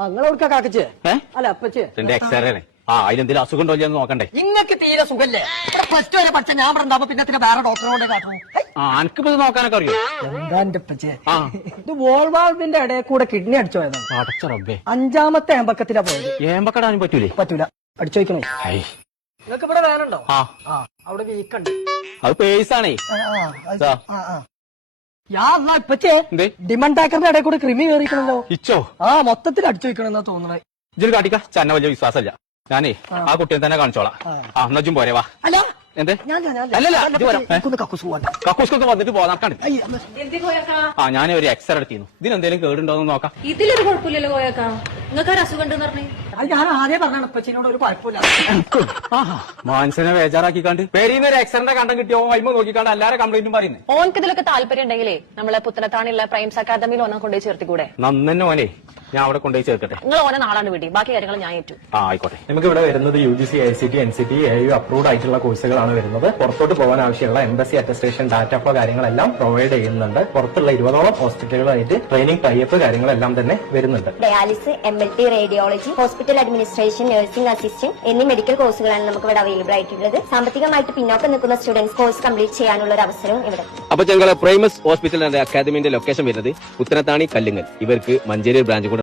നിങ്ങളെവിടുക്കാ കാക്കച്ചേ അല്ല അപ്പച്ചേ എക്സ്റേ അതിനെന്തെങ്കിലും അസുഖം ഉണ്ടോ എന്ന് നോക്കണ്ടേ? ഇങ്ങക്ക് തീരെ സുഖല്ലേ? പ്ലസ് ടു വരെ പഠിച്ച ഞാൻ പറഞ്ഞാ പിന്നെ വേറെ ഡോക്ടറോടെ കാട്ടുന്നു. എനിക്കിപ്പോ ഇത് നോക്കാനൊക്കെ അറിയോ? എന്താ എന്റെ അപ്പച്ചേ, ഇത് വോൾവാൾവിന്റെ ഇടയിൽ കൂടെ കിഡ്നി അടിച്ചു പോയതാണ്. അടച്ച റബ്ബേ, 5ാമത്തെ ഏമ്പക്കത്തിലാ പോയത്. ഏമ്പക്കടാനും പറ്റൂലേ? പറ്റൂല, അടിച്ചു വയ്ക്കണോ? നിങ്ങൾക്ക് ഇവിടെ വേനുണ്ടോ? അവിടെ വീക്കുണ്ട്. അത് പേഴ്സാണേ. ഇപ്പച്ചേ ഡിമണ്ട് ടാക്കറിന്റെ ഇടയിൽ കൂടെ ക്രിമി കയറിക്കണല്ലോ. ഇച്ചോ? മൊത്തത്തിൽ അടിച്ചു വയ്ക്കണെന്നാ തോന്നുന്നത്. ഇതൊരു കാട്ടിക്ക ചന്ന വലിയ വിശ്വാസമില്ല. ഞാനേ ആ കുട്ടിയെ തന്നെ കാണിച്ചോളാം. നജും പോരെ വാ. എന്തേ? അല്ലല്ല, കക്കൂസ്കൊക്കെ വന്നിട്ട് പോകാൻ. ഞാൻ ഒരു എക്സ്റേ എടുത്തിരുന്നു. ഇതിനെന്തെങ്കിലും കേടുണ്ടോന്ന് നോക്കാം. ഇതിലൊരു കുഴപ്പമില്ലല്ലോ കോയക്ക, നിങ്ങൾക്ക് ഒരു അസുഖം ഉണ്ടെന്ന് പറഞ്ഞു. ഞാൻ ആദ്യം പറഞ്ഞാണ് ഇപ്പച്ചിനോട് ഒരു കുഴപ്പമില്ല. മനസ്സിനെ ബേജാറാക്കിക്കാണ്ട് പേരിന്ന് ഒരു എക്സ്റേ കണ്ടം കിട്ടിയോ അയിമ നോക്കിക്കാണ്ട് എല്ലാരും കംപ്ലൈന്റും പറയുന്നത്. ഓനക്ക് ഇതിലൊക്കെ താല്പര്യം ഉണ്ടെങ്കിലേ നമ്മളെ പുത്തനത്താണിയുള്ള പ്രൈംസ് അക്കാദമിയിൽ ഓനെ കൊണ്ടുപോയി ചേർത്തിക്കൂടെ? നന്നെ ഓനെ ഞാൻ അവിടെ കൊണ്ടുപോയി ചേർക്കട്ടെ. നിങ്ങൾ ഓനെ നാളാണ്ട് വിടി, ബാക്കി കാര്യങ്ങൾ ഞാൻ ഏറ്റു. ആയിക്കോട്ടെ. നമുക്ക് ഇവിടെ വരുന്നത് UGC, ICT, NCT, AU approved ആയിട്ടുള്ള കോഴ്സുകളാണ് വരുന്നത്. പുറത്തോട്ട് പോകാൻ ആവശ്യമുള്ള എംബസി അറ്റസ്റ്റേഷൻ, ഡാറ്റ ഫ്ലോ കാര്യങ്ങളെല്ലാം പ്രൊവൈഡ് ചെയ്യുന്നുണ്ട്. പുറത്തുള്ള 20ഓളം ഹോസ്പിറ്റലുകളായിട്ട് ട്രെയിനിങ് ടൈപ്പ് കാര്യങ്ങളെല്ലാം തന്നെ വരുന്നുണ്ട്. Dialysis, MLT, radiology, hospital administration, nursing assistant എന്നീ മെഡിക്കൽ കോഴ്സുകളാണ് നമുക്ക് ഇവിടെ അവൈലബിൾ ആയിട്ടുള്ളത്. സാമ്പത്തികമായിട്ട് പിന്നോക്കം നിൽക്കുന്ന സ്റ്റുഡൻസ് കോഴ്സ് കംപ്ലീറ്റ് ചെയ്യാനുള്ള ഒരു അവസരവും ഇവിടെ. അപ്പൊ ഞങ്ങളെ പ്രൈമസ് ഹോസ്പിറ്റൽ ആൻഡ് അക്കാദമിന്റെ ലൊക്കേഷൻ വരുന്നത് പുത്തനത്താണി കല്ലുങ്ങൽ. ഇവർക്ക് മഞ്ചേരി ബ്രാഞ്ച് കൂടെ